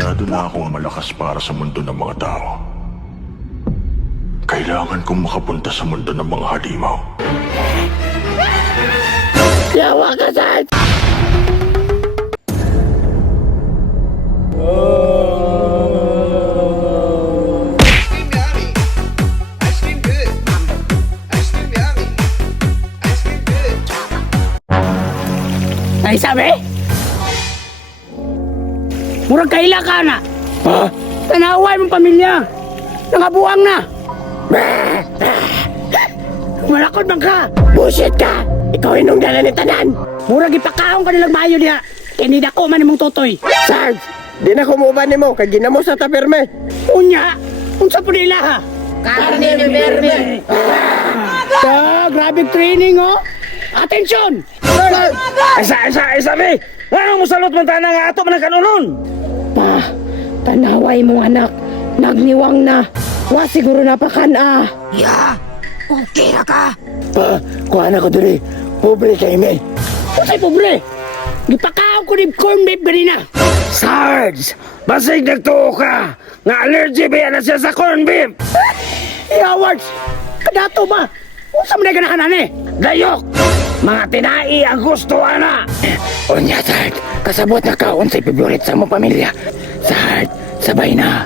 Masyado na akong malakas para sa mundo ng mga tao. Kailangan kong makapunta sa mundo ng mga halimaw. Yawa ka, Sarge! Ice cream good. Ice cream yummy. Ice cream good. Ay, sabi? Murag kaila ka na. Ha? Tanaway mong pamilya. Nangabuang na. Malakot man ka. Bullshit ka. Ikaw inong dala ni tanan. Murag ipakaon ka nilang mayo niya. Kinida ko man imong tutoy. Sarge, di na kumuban ni mo, kay ginamo sa taperme. Unya, unsa po nila ha? Karne ni Berme. Grabe training oh. Atensyon! Sabi! Anong musalot man tayo nga ato man ang kanunon? Pa, tanaway mong anak. Nagniwang na. Wa siguro napakan ah. Ya, okay ra ka. Pa, kuha na ko diri. Pobre kay me. Unsay pobre? Gipakaon ko ni corn beef ganina. Sarge, basig nagtuo ka. Nga allergy ba yan na siya sa corn beef? Awards! Kadato ba? Unsa man ganahan ani? Dayok! Mga tinai ang gusto ana. Unya, Sarge, kasabot na ka unsay favorite sa mong pamilya. Sarge, sabay na.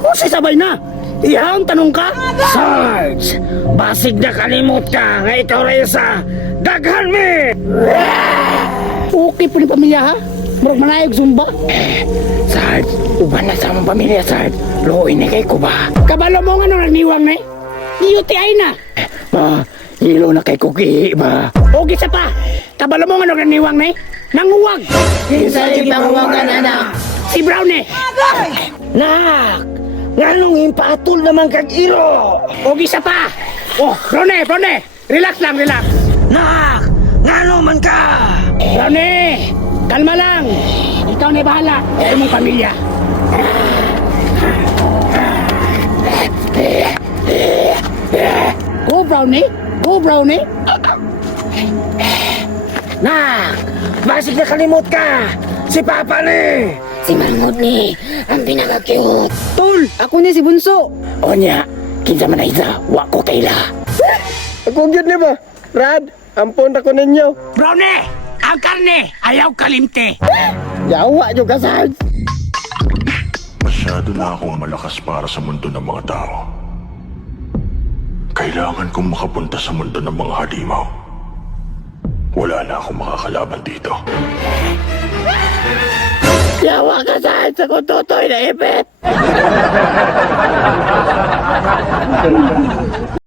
Unsay sabay na? Iyang tanong ka? Sarge, basig na kalimot ka nga ikaw rin sa daghan me! Okay po ni pamilya ha? Murag manayog zumba? Sarge, uban na sa mong pamilya, Sarge. Luoy na kay ko ba? Kabalo mo nga nung nagniwang na eh. UTI na. Ma, hilo na kay kuki ba? O gisa pa. Kabalo mo nga nung nagniwang na eh. Nanguwag. Kinsa yung panguwagan, anak? Si Brown eh. Nak! Nganong impatol naman kag iro? O gisa pa. Oh, Brownie, Brownie. Relax lang, relax. Nak! Ngano man ka? Brownie, kalma lang. Ikaw na bahala. Sa imong pamilya. Go, Brownie. Go, Brownie. Nak! Basig na kalimot ka! Si Papa ni! Si Mahmud ni, ang pinaka-cute. Tol, ako ni si Bunso. Onya, kinsa man na isa, wa ko kaila. Ako gyud ni ba? Rad, ampon ako ninyo. Brownie, ang karne, ayaw kalimte. Yawa jud ka, Sarge. Masyado na akong malakas para sa mundo ng mga tao. Kailangan kong makapunta sa mundo ng mga halimaw. Wala na akong makakalaban dito. Yawa ka saan sa kututoy na ipit.